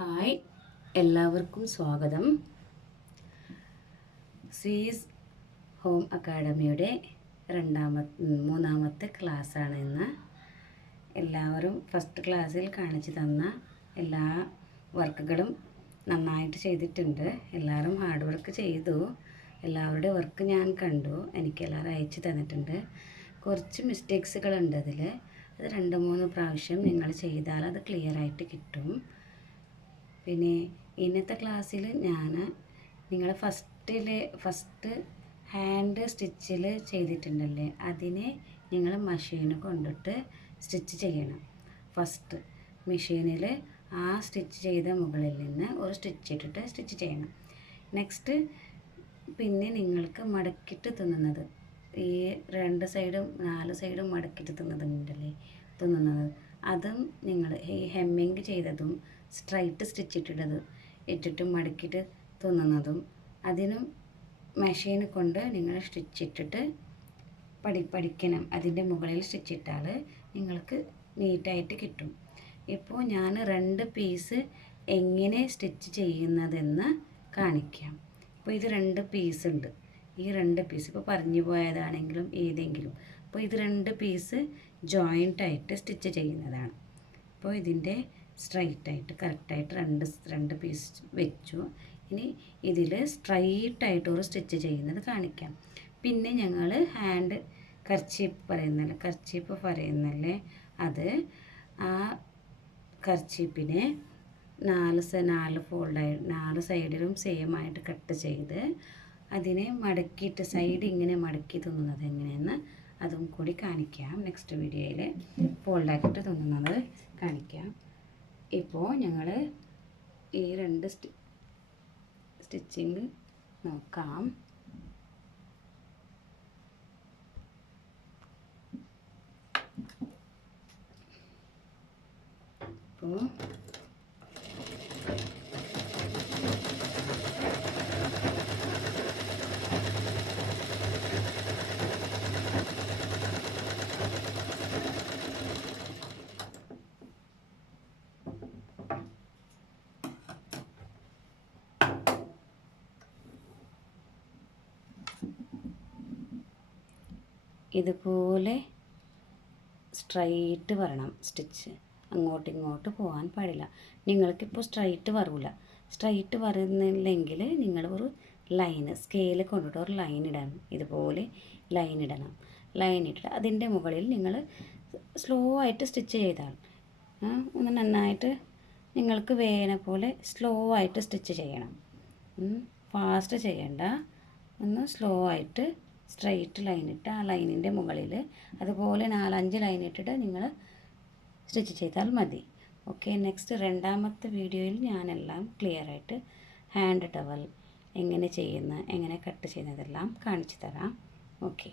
Hi എല്ലാവർക്കും സ്വാഗതം. Suez home അക്കാഡമിയുടെ രണ്ടാമത്തെ മൂന്നാമത്തെ ക്ലാസ്സാണ് ഇന്ന്. എല്ലാവരും ഫസ്റ്റ് ക്ലാസ്സിൽ കാണിച്ചു തന്ന എല്ലാ വർക്കുകളും നന്നായിട്ട് ചെയ്തിട്ടുണ്ട്. എല്ലാവരും ഹാർഡ് വർക്ക് ചെയ്തു. എല്ലാവരുടെ വർക്ക് ഞാൻ കണ്ടു. എനിക്ക് എല്ലാവരും അയച്ചു തന്നിട്ടുണ്ട്. കുറച്ച് മിസ്റ്റേക്സുകളുണ്ട് അതിൽ അത് രണ്ട് മൂന്ന് പ്രാവശ്യം നിങ്ങൾ ചെയ്താൽ അത് ക്ലിയർ ആയിട്ട് കിട്ടും. പിന്നെ ഇന്നത്തെ ക്ലാസ്സിൽ ഞാൻ നിങ്ങൾ ഫസ്റ്റിൽ ഫസ്റ്റ് ഹാൻഡ് സ്റ്റിച്ചിൽ ചെയ്തിട്ടുണ്ടല്ലേ അതിനെ നിങ്ങൾ മെഷീന് കൊണ്ടിട്ട് സ്റ്റിച്ച് ചെയ്യണം. ഫസ്റ്റ് മെഷീനിൽ ആ സ്റ്റിച്ച് ചെയ്ത മുകളിൽ നിന്ന് ഒരു സ്റ്റിച്ച് ഇട്ടിട്ട് സ്റ്റിച്ച് ചെയ്യണം. നെക്സ്റ്റ് പിന്നെ നിങ്ങൾക്ക് മടക്കിട്ട് തിന്നുന്നത് ഈ രണ്ട് സൈഡും നാല് സൈഡും മടക്കിയിട്ട് തിന്നതുണ്ടല്ലേ തിന്നുന്നത്. അതും നിങ്ങൾ ഈ ഹെമ്മിങ് ചെയ്തതും സ്ട്രൈറ്റ് സ്റ്റിച്ച് ഇട്ടിട്ടത് ഇട്ടിട്ട് മടക്കിയിട്ട് തുന്നുന്നതും അതിനും മെഷീൻ കൊണ്ട് നിങ്ങൾ സ്റ്റിച്ച് ഇട്ടിട്ട് പഠി പഠിക്കണം. അതിന്റെ മുകളിൽ സ്റ്റിച്ചിട്ടാൽ നിങ്ങൾക്ക് നീറ്റായിട്ട് കിട്ടും. ഇപ്പോൾ ഞാൻ രണ്ട് പീസ് എങ്ങനെ സ്റ്റിച്ച് ചെയ്യുന്നതെന്ന് കാണിക്കാം. അപ്പോൾ ഇത് രണ്ട് പീസ് ഉണ്ട്. ഈ രണ്ട് പീസ് ഇപ്പോൾ പറഞ്ഞു പോയതാണെങ്കിലും ഏതെങ്കിലും അപ്പോൾ ഇത് രണ്ട് പീസ് ജോയിന്റ് ആയിട്ട് സ്റ്റിച്ച് ചെയ്യുന്നതാണ്. അപ്പോൾ ഇതിന്റെ സ്ട്രൈറ്റായിട്ട് കറക്റ്റായിട്ട് രണ്ട് രണ്ട് പീസ് വെച്ചു. ഇനി ഇതിൽ സ്ട്രൈറ്റ് ആയിട്ട് ഒരു സ്റ്റിച്ച് ചെയ്യുന്നത് കാണിക്കാം. പിന്നെ ഞങ്ങൾ ഹാൻഡ് കർച്ചീപ്പ് പറയുന്നല്ലേ കർച്ചീപ്പ് പറയുന്നല്ലേ അത് ആ കർച്ചീപ്പിനെ നാല് നാല് ഫോൾഡായി നാല് സൈഡിലും സെയിം ആയിട്ട് കട്ട് ചെയ്ത് അതിനെ മടക്കിയിട്ട് സൈഡ് ഇങ്ങനെ മടക്കി തിന്നുന്നത് എങ്ങനെയെന്ന് അതും കൂടി കാണിക്കാം നെക്സ്റ്റ് വീഡിയോയിൽ ഫോൾഡാക്കിയിട്ട് തുന്നുന്നത് കാണിക്കാം. ഇപ്പോൾ ഞങ്ങൾ ഈ രണ്ട് സ്റ്റി സ്റ്റിച്ചിങ് നോക്കാം. ഇപ്പോൾ ഇതുപോലെ സ്ട്രൈറ്റ് വരണം സ്റ്റിച്ച് അങ്ങോട്ട് ഇങ്ങോട്ട് പോകാൻ പാടില്ല. നിങ്ങൾക്കിപ്പോൾ സ്ട്രൈറ്റ് വരൂല. സ്ട്രൈറ്റ് വരുന്നില്ലെങ്കിൽ നിങ്ങൾ ഒരു ലൈന് സ്കെയിൽ കൊണ്ടിട്ട് ഒരു ലൈൻ ഇടണം. ഇതുപോലെ ലൈൻ ഇടണം. ലൈൻ ഇട്ടിട്ട് അതിന്റെ മുകളിൽ നിങ്ങൾ സ്ലോ ആയിട്ട് സ്റ്റിച്ച് ചെയ്താൽ ഒന്ന് നന്നായിട്ട് നിങ്ങൾക്ക് വേന പോലെ സ്ലോ ആയിട്ട് സ്റ്റിച്ച് ചെയ്യണം. ഫാസ്റ്റ് ചെയ്യണ്ട. ഒന്ന് സ്ലോ ആയിട്ട് സ്ട്രെയിറ്റ് ലൈൻ ഇട്ട് ആ ലൈനിന്റെ മുകളിൽ അതുപോലെ നാലഞ്ച് ലൈൻ ഇട്ടിട്ട് നിങ്ങൾ സ്റ്റിച്ച് ചെയ്താൽ മതി. ഓക്കെ നെക്സ്റ്റ് രണ്ടാമത്തെ വീഡിയോയിൽ ഞാനെല്ലാം ക്ലിയർ ആയിട്ട് ഹാൻഡ് ടവൽ എങ്ങനെ ചെയ്യുന്ന എങ്ങനെ കട്ട് ചെയ്യുന്നതെല്ലാം കാണിച്ചു തരാം. ഓക്കെ